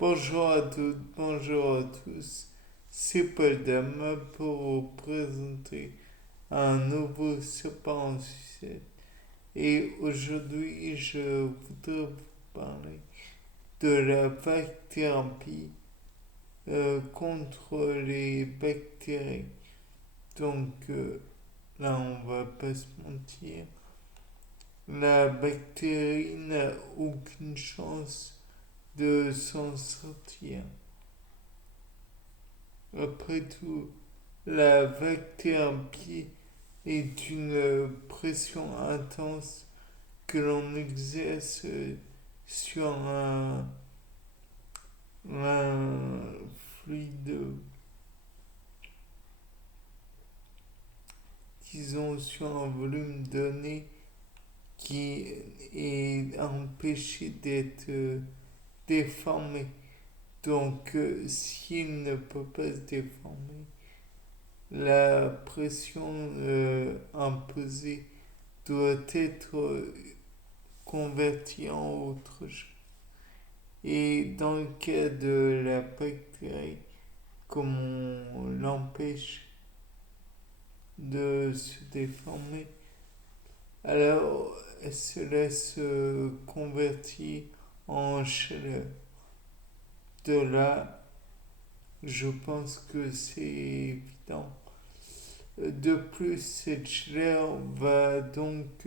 Bonjour à toutes, bonjour à tous. C'est Paul Dame pour vous présenter un nouveau sapin en sucette. Et aujourd'hui, je voudrais vous parler de la vague contre les bactéries. Là, on va pas se mentir. La bactérie n'a aucune chance de s'en sortir. Après tout, la vague est une pression intense que l'on exerce sur un fluide, disons sur un volume donné qui est empêché d'être déformé. S'il ne peut pas se déformer, la pression imposée doit être convertie en autre chose. Et dans le cas de la bactérie, comme on l'empêche de se déformer, alors cela se convertit en chaleur. De là, je pense que c'est évident. De plus, cette chaleur va donc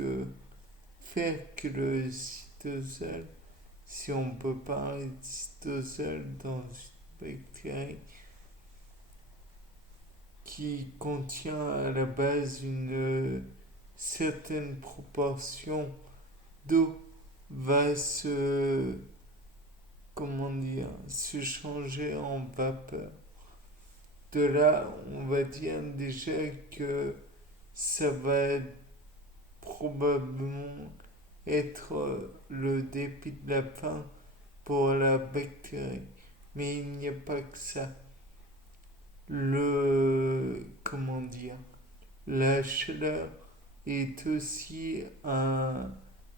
faire que le cytosol, si on peut parler de cytosol dans une bactérie, qui contient à la base une certaine proportion d'eau, va se changer en vapeur. De là, on va dire déjà que ça va probablement être le début de la fin pour la bactérie. Mais il n'y a pas que ça. La chaleur est aussi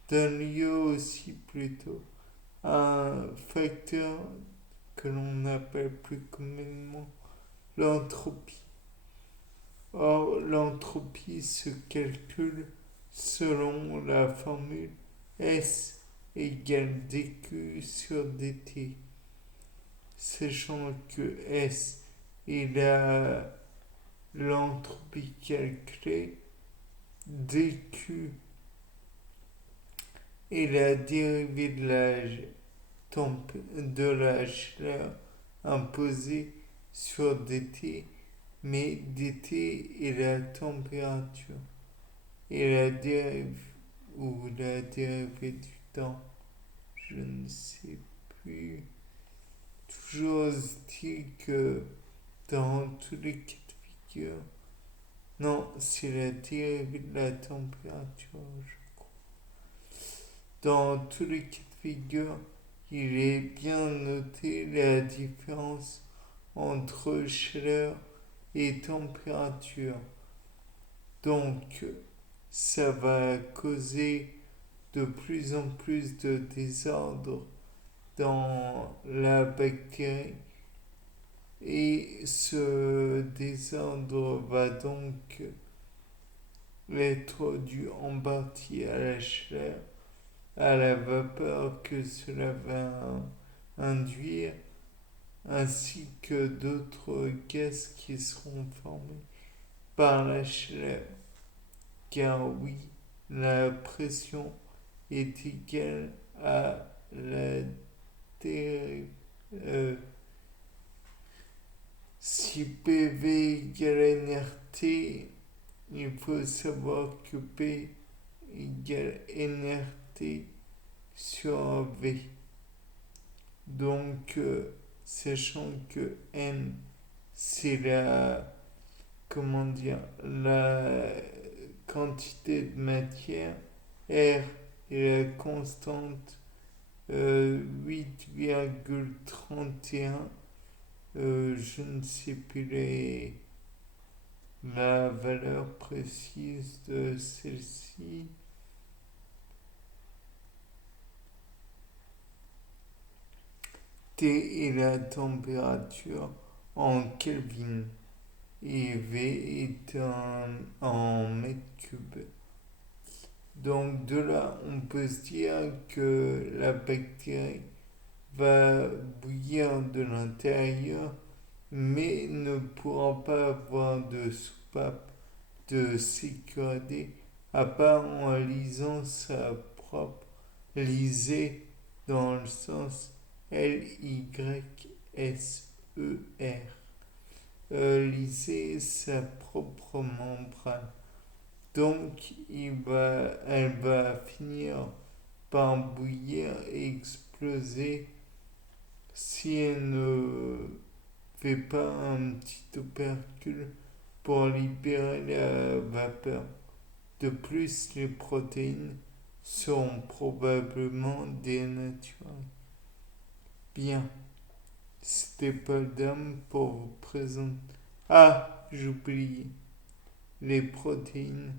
d'un lieu aussi plutôt, un facteur que l'on appelle plus communément l'entropie. Or, l'entropie se calcule selon la formule S égale dQ sur dt, sachant que S est l'entropie calculée, dQ est la dérivée de la chaleur imposée sur dt, mais dt est la température et la dérivée du temps, je ne sais plus. Toujours est-il que dans tous les cas de figure, non, c'est la dérivée de la température, je crois. Dans tous les cas de figure, il est bien noté la différence entre chaleur et température. Donc, ça va causer de plus en plus de désordre dans la bactérie et ce désordre va donc être dû en partie à la chaleur, à la vapeur que cela va induire, ainsi que d'autres gaz qui seront formés par la chaleur. Car oui, la pression est égale à la dérivée. Si PV égale nRT, il faut savoir que P égale nRT sur V. Donc, sachant que N, c'est la quantité de matière, R est la constante 8,31. Je ne sais plus la valeur précise de celle-ci. T est la température en Kelvin et V est en mètres cubes. Donc de là, on peut se dire que la bactérie va bouillir de l'intérieur, mais ne pourra pas avoir de soupape de sécurité à part en lisant sa propre lisée dans le sens Lysser, lisser sa propre membrane. Donc elle va finir par bouillir et exploser si elle ne fait pas un petit opercule pour libérer la vapeur. De plus, les protéines seront probablement dénaturées. Bien, c'était pas d'âme pour vous présenter. Ah, j'oublie. Les protéines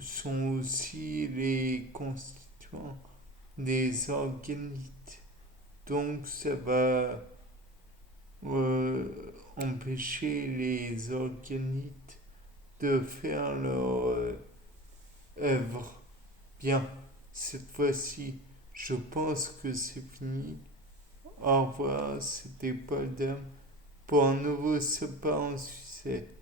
sont aussi les constituants des organites. Donc ça va empêcher les organites de faire leur œuvre. Bien, cette fois-ci, je pense que c'est fini. Au revoir, c'était Paul Dame pour un nouveau Sapin en sucette.